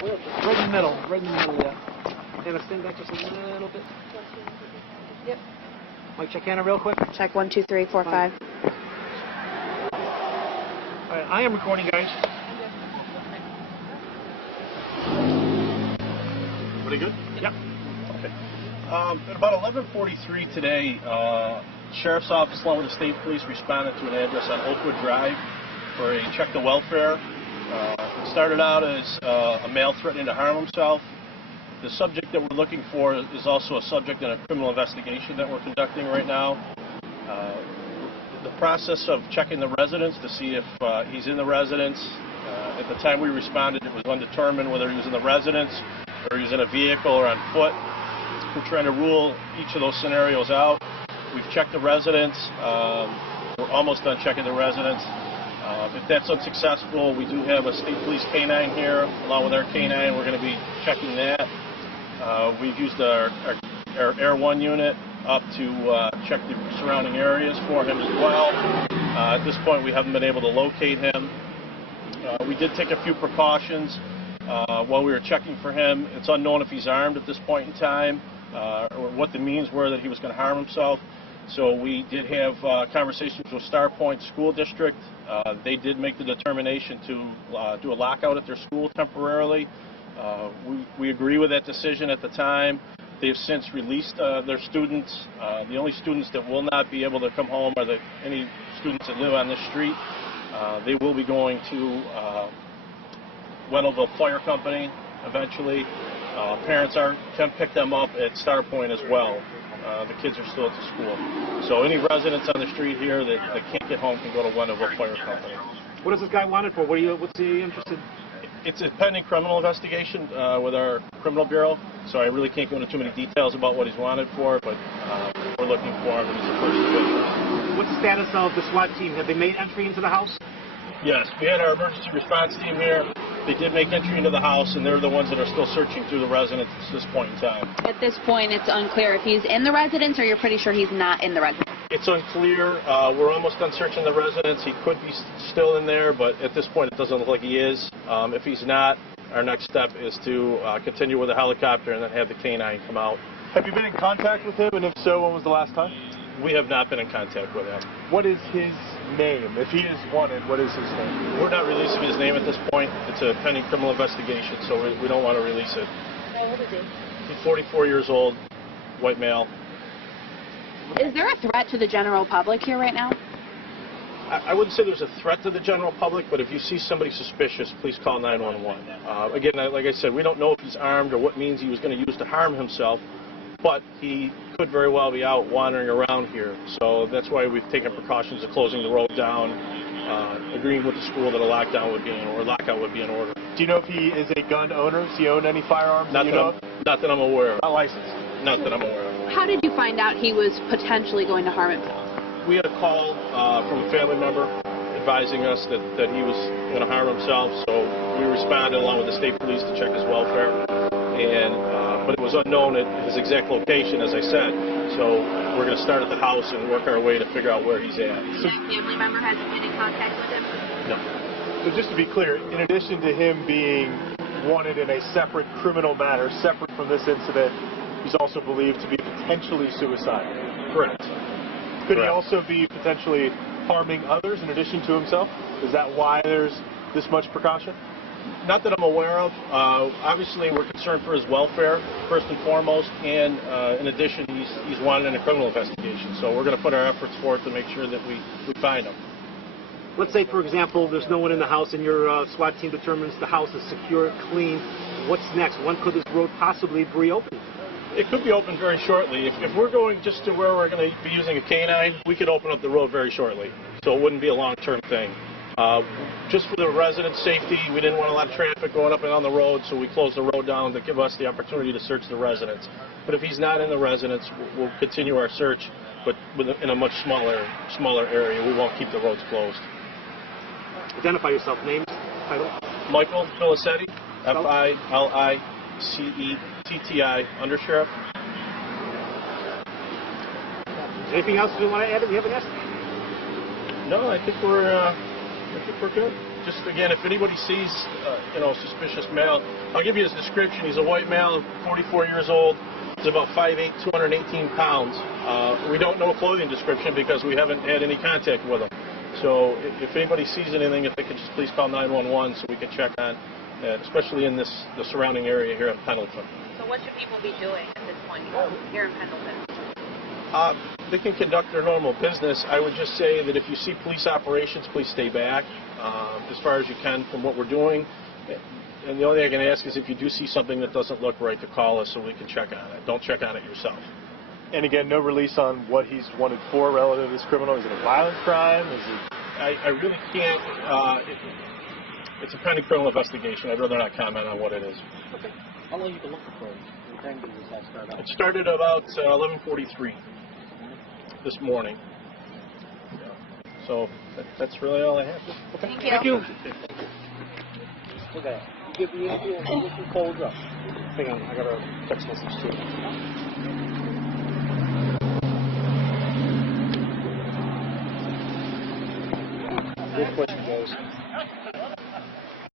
Right in the middle, yeah. Have it stand back just a little bit. Yep. Mic check Hannah real quick. Check 1, 2, 3, 4, 5. All right, I am recording, guys. Pretty good? Yep. Okay. At about 11:43 today, Sheriff's Office along with the State Police responded to an address on Oakwood Drive for a check the welfare. It started out as a male threatening to harm himself. The subject that we're looking for is also a subject in a criminal investigation that we're conducting right now. The process of checking the residence to see if he's in the residence. At the time we responded, it was undetermined whether he was in the residence or he was in a vehicle or on foot. We're trying to rule each of those scenarios out. We've checked the residence. We're almost done checking the residence. If that's unsuccessful, we do have a state police canine here. Along with our canine, we're going to be checking that. We've used our Air 1 unit up to check the surrounding areas for him as well. At this point, we haven't been able to locate him. We did take a few precautions while we were checking for him. It's unknown if he's armed at this point in time or what the means were that he was going to harm himself. So we did have conversations with Starpoint School District. They did make the determination to do a lockout at their school temporarily. We agree with that decision at the time. They've since released their students. The only students that will not be able to come home are any students that live on this street. They will be going to Wendelville Fire Company eventually. Parents can pick them up at Starpoint as well. The kids are still at the school. So any residents on the street here that can't get home can go to Wendelville Fire Company. What is this guy wanted for? What's he interested in? It's a pending criminal investigation with our criminal bureau, so I really can't go into too many details about what he's wanted for, but we're looking for him, and he's the first witness. What's the status of the SWAT team? Have they made entry into the house? Yes, we had our emergency response team here. They did make entry into the house, and they're the ones that are still searching through the residence at this point in time. At this point, it's unclear if he's in the residence or you're pretty sure he's not in the residence. It's unclear. We're almost done searching the residence. He could be still in there, but at this point it doesn't look like he is. If he's not, our next step is to continue with the helicopter and then have the canine come out. Have you been in contact with him, and if so, when was the last time? We have not been in contact with him. What is his name? If he is wanted, what is his name? We're not releasing his name at this point. It's a pending criminal investigation, so we don't want to release it. How old is he? He's 44 years old, white male. Is there a threat to the general public here right now? I wouldn't say there's a threat to the general public, but if you see somebody suspicious, please call 911. Again, like I said, we don't know if he's armed or what means he was going to use to harm himself, but he could very well be out wandering around here. So that's why we've taken precautions of closing the road down, agreeing with the school that a lockout would be in order. Do you know if he is a gun owner? Does he own any firearms? Not that I'm aware of. Not licensed? Not that I'm aware of. How did you find out he was potentially going to harm himself? We had a call from a family member advising us that he was going to harm himself, so we responded along with the state police to check his welfare. But it was unknown at his exact location, as I said. So we're going to start at the house and work our way to figure out where he's at. So that family member hasn't been in contact with him? No. So just to be clear, in addition to him being wanted in a separate criminal matter, separate from this incident, he's also believed to be potentially suicidal. Correct. Could he also be potentially harming others in addition to himself? Is that why there's this much precaution? Not that I'm aware of. Obviously, we're concerned for his welfare, first and foremost, and in addition, he's wanted in a criminal investigation. So we're going to put our efforts forth to make sure that we find him. Let's say, for example, there's no one in the house and your SWAT team determines the house is secure, clean. What's next? When could this road possibly be reopened? It could be open very shortly. If we're going just to where we're going to be using a canine, we could open up the road very shortly. So it wouldn't be a long-term thing. Just for the residents' safety, we didn't want a lot of traffic going up and on the road, so we closed the road down to give us the opportunity to search the residence. But if he's not in the residence, we'll continue our search, but in a much smaller area. We won't keep the roads closed. Identify yourself. Name, title. Michael Filicetti, F-I-L-I-C-E-T-T-I, Undersheriff. Anything else you want to add that we haven't asked? No, I think we're good. just again, if anybody sees, suspicious male, I'll give you his description. He's a white male, 44 years old. He's about 5'8", 218 pounds. We don't know a clothing description because we haven't had any contact with him. So if anybody sees anything, if they could just please call 911 so we can check on that, especially in the surrounding area here in Pendleton. So what should people be doing at this point here in Pendleton? They can conduct their normal business. I would just say that if you see police operations, please stay back as far as you can from what we're doing. And the only thing I can ask is if you do see something that doesn't look right, to call us so we can check on it. Don't check on it yourself. And again, no release on what he's wanted for relative to this criminal. Is it a violent crime? Is it? I really can't. It's a pending criminal investigation. I'd rather not comment on what it is. Okay. How long have you been looking for him? What time did this all start out? It started about 11:43 this morning. So that's really all I have. Okay. Thank you. Look at that. Give me some folds up. Hang on, I got a text message too. Good question, Joe.